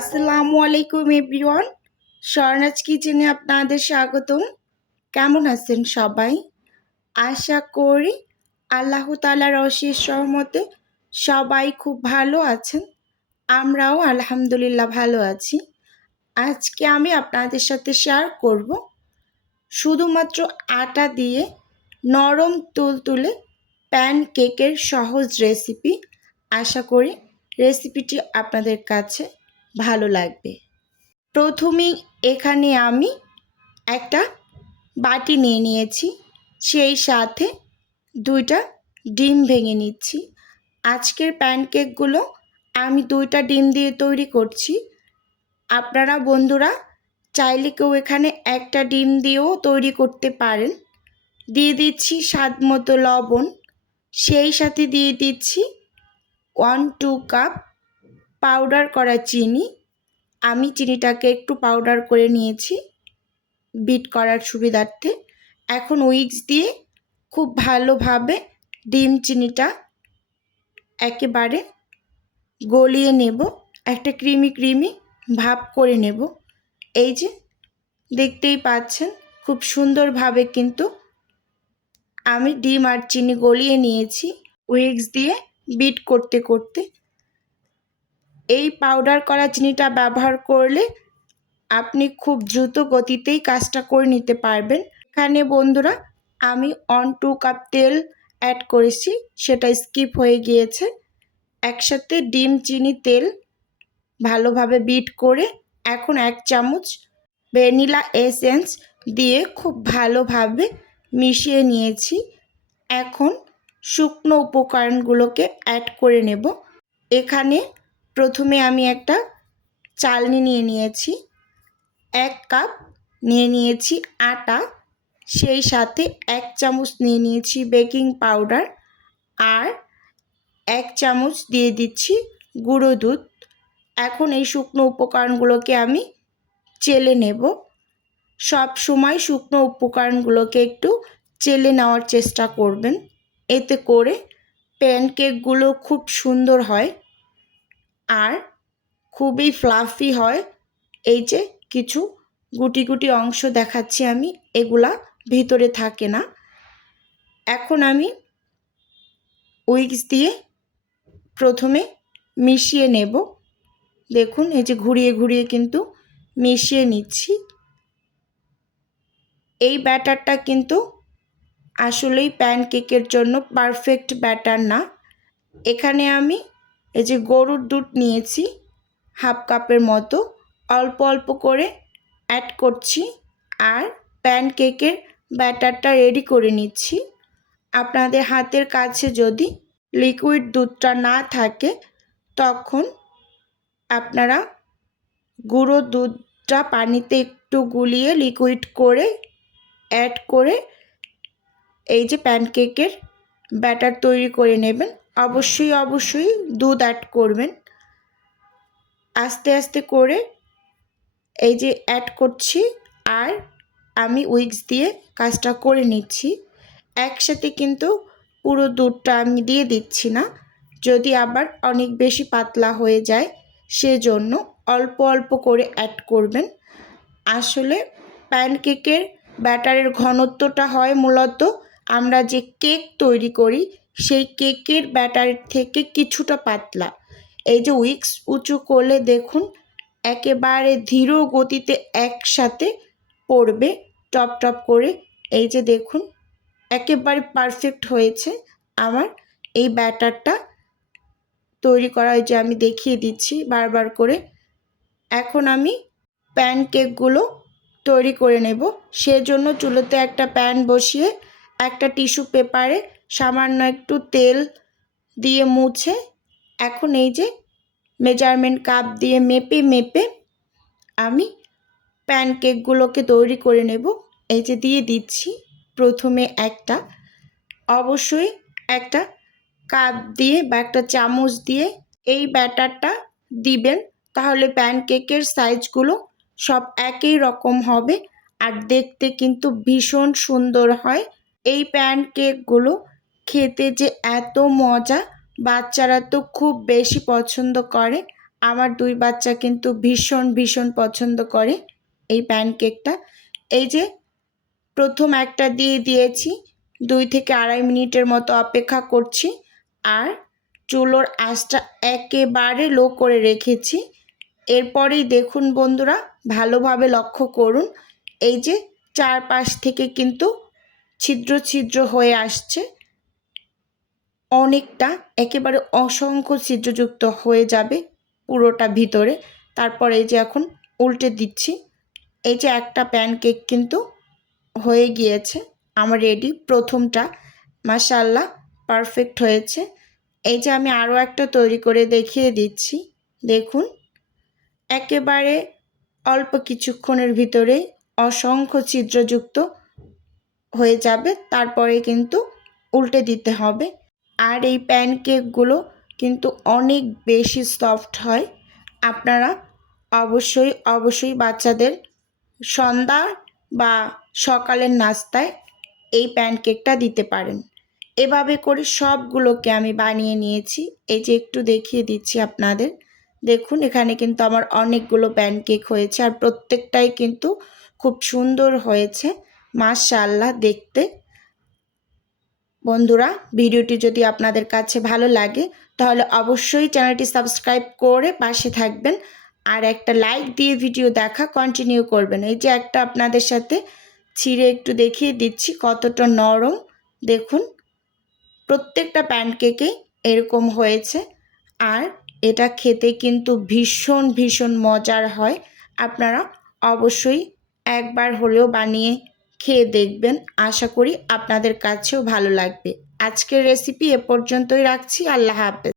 আসসালামু আলাইকুম এভরিওয়ান। স্বর্ণাজ কিচেনে আপনাদের স্বাগতম। কেমন আছেন সবাই? আশা করি আল্লাহ তালার অশেষ সহমতে সবাই খুব ভালো আছেন। আমরাও আলহামদুলিল্লাহ ভালো আছি। আজকে আমি আপনাদের সাথে শেয়ার করব শুধুমাত্র আটা দিয়ে নরম তুলতুলে প্যান কেকের সহজ রেসিপি আশা করি রেসিপিটি আপনাদের কাছে ভালো লাগবে। প্রথমেই এখানে আমি একটা বাটি নিয়ে নিয়েছি। সেই সাথে দুইটা ডিম ভেঙে নিচ্ছি। আজকের প্যানকেকগুলো আমি দুইটা ডিম দিয়ে তৈরি করছি। আপনারা বন্ধুরা চাইলে কেউ এখানে একটা ডিম দিয়েও তৈরি করতে পারেন। দিয়ে দিচ্ছি স্বাদ মতো লবণ। সেই সাথে দিয়ে দিচ্ছি ওয়ান টু কাপ পাউডার করা চিনি। আমি চিনিটাকে একটু পাউডার করে নিয়েছি বিট করার সুবিধার্থে। এখন উইক্স দিয়ে খুব ভালোভাবে ডিম চিনিটা একেবারে গলিয়ে নেব। একটা ক্রিমি ক্রিমি ভাব করে নেব। এই যে, দেখতেই পাচ্ছেন, খুব সুন্দরভাবে কিন্তু আমি ডিম আর চিনি গলিয়ে নিয়েছি। উইক্স দিয়ে বিট করতে করতে এই পাউডার করা চিনিটা ব্যবহার করলে আপনি খুব দ্রুত গতিতেই কাজটা করে নিতে পারবেন। এখানে বন্ধুরা, আমি অন টু কাপ তেল অ্যাড করেছি, সেটা স্কিপ হয়ে গিয়েছে। একসাথে ডিম, চিনি, তেল ভালোভাবে বিট করে এখন এক চামচ ভ্যানিলা এসেন্স দিয়ে খুব ভালোভাবে মিশিয়ে নিয়েছি। এখন শুকনো উপকরণগুলোকে অ্যাড করে নেব। এখানে প্রথমে আমি একটা চালনি নিয়ে নিয়েছি, এক কাপ নিয়ে নিয়েছি আটা, সেই সাথে এক চামচ নিয়ে নিয়েছি বেকিং পাউডার আর এক চামচ দিয়ে দিচ্ছি গুঁড়ো দুধ। এখন এই শুকনো উপকরণগুলোকে আমি চেলে নেব। সব সময় শুকনো উপকরণগুলোকে একটু চেলে নেওয়ার চেষ্টা করবেন। এতে করে প্যানকেকগুলো খুব সুন্দর হয়। আর খুবই ফ্লাফি হয়। এই যে কিছু গুটি গুটি অংশ দেখাচ্ছি আমি, এগুলা ভিতরে থাকে না। এখন আমি উইক্স দিয়ে প্রথমে মিশিয়ে নেব। দেখুন, এই যে ঘুরিয়ে ঘুরিয়ে কিন্তু মিশিয়ে নিচ্ছি। এই ব্যাটারটা কিন্তু আসলেই প্যানকেকের জন্য পারফেক্ট ব্যাটার না। এখানে আমি এই যে গরুর দুধ নিয়েছি, হাফ কাপের মতো। অল্প অল্প করে অ্যাড করছি আর প্যানকেকের ব্যাটারটা রেডি করে নিচ্ছি। আপনাদের হাতের কাছে যদি লিকুইড দুধটা না থাকে, তখন আপনারা গুঁড়ো দুধটা পানিতে একটু গুলিয়ে লিকুইড করে অ্যাড করে এই যে প্যানকেকের ব্যাটার তৈরি করে নেবেন। অবশ্যই অবশ্যই দুধ অ্যাড করবেন। আস্তে আস্তে করে এই যে অ্যাড করছি আর আমি উইক্স দিয়ে কাজটা করে নিচ্ছি। একসাথে কিন্তু পুরো দুধটা আমি দিয়ে দিচ্ছি না। যদি আবার অনেক বেশি পাতলা হয়ে যায়, সেজন্য অল্প অল্প করে অ্যাড করবেন। আসলে প্যানকেকের ব্যাটারের ঘনত্বটা হয় মূলত আমরা যে কেক তৈরি করি সেই কেকের ব্যাটার থেকে কিছুটা পাতলা। এই যে উইক্স উঁচু করলে দেখুন, একেবারে ধীর গতিতে একসাথে পড়বে, টপ টপ করে। এই যে দেখুন, একেবারে পারফেক্ট হয়েছে আমার এই ব্যাটারটা। তৈরি করা হয়েছে, আমি দেখিয়ে দিচ্ছি বারবার করে। এখন আমি প্যানকেকগুলো তৈরি করে নেব। সেজন্য চুলোতে একটা প্যান বসিয়ে একটা টিস্যু পেপারে সামান্য একটু তেল দিয়ে মুছে এখন এই যে মেজারমেন্ট কাপ দিয়ে মেপে মেপে আমি প্যানকেকগুলোকে তৈরি করে নেব। এই যে দিয়ে দিচ্ছি প্রথমে একটা। অবশ্যই একটা কাপ দিয়ে বা একটা চামচ দিয়ে এই ব্যাটারটা দিবেন। তাহলে প্যানকেকের সাইজগুলো সব একই রকম হবে। আর দেখতে কিন্তু ভীষণ সুন্দর হয়। এই প্যানকেকগুলো খেতে যে এত মজা, বাচ্চারা তো খুব বেশি পছন্দ করে। আমার দুই বাচ্চা কিন্তু ভীষণ ভীষণ পছন্দ করে এই প্যানকেকটা। এই যে প্রথম একটা দিয়ে দিয়েছি, দুই থেকে আড়াই মিনিটের মতো অপেক্ষা করছি আর চুলোর আঁচটা একেবারে লো করে রেখেছি। এরপরেই দেখুন বন্ধুরা, ভালোভাবে লক্ষ্য করুন, এই যে চারপাশ থেকে কিন্তু ছিদ্র ছিদ্র হয়ে আসছে। অনেকটা একেবারে অসংখ্য ছিদ্রযুক্ত হয়ে যাবে পুরোটা ভিতরে। তারপরে এই যে এখন উল্টে দিচ্ছি। এই যে একটা প্যানকেক কিন্তু হয়ে গিয়েছে। আমার রেডি। প্রথমটা মাসাল্লাহ পারফেক্ট হয়েছে। এই যে আমি আরও একটা তৈরি করে দেখিয়ে দিচ্ছি। দেখুন, একেবারে অল্প কিছুক্ষণের ভিতরে অসংখ্য ছিদ্রযুক্ত হয়ে যাবে। তারপরে কিন্তু উল্টে দিতে হবে। আর এই প্যানকেকগুলো কিন্তু অনেক বেশি সফট হয়। আপনারা অবশ্যই অবশ্যই বাচ্চাদের সন্ধ্যা বা সকালের নাস্তায় এই প্যানকেকটা দিতে পারেন। এভাবে করে সবগুলোকে আমি বানিয়ে নিয়েছি। এই যে একটু দেখিয়ে দিচ্ছি আপনাদের। দেখুন, এখানে কিন্তু আমার অনেকগুলো প্যানকেক হয়েছে আর প্রত্যেকটাই কিন্তু খুব সুন্দর হয়েছে। মাশাল্লাহ দেখতে বন্ধুরা, ভিডিওটি যদি আপনাদের কাছে ভালো লাগে, তাহলে অবশ্যই চ্যানেলটি সাবস্ক্রাইব করে পাশে থাকবেন আর একটা লাইক দিয়ে ভিডিও দেখা কন্টিনিউ করবেন। এই যে একটা আপনাদের সাথে ছিঁড়ে একটু দেখিয়ে দিচ্ছি, কতটা নরম। দেখুন, প্রত্যেকটা প্যানকেকে এরকম হয়েছে আর এটা খেতে কিন্তু ভীষণ ভীষণ মজার হয়। আপনারা অবশ্যই একবার হলেও বানিয়ে খেয়ে দেখবেন। আশা করি আপনাদের কাছেও ভালো লাগবে। আজকের রেসিপি এ পর্যন্তই রাখছি। আল্লাহ হাফেজ।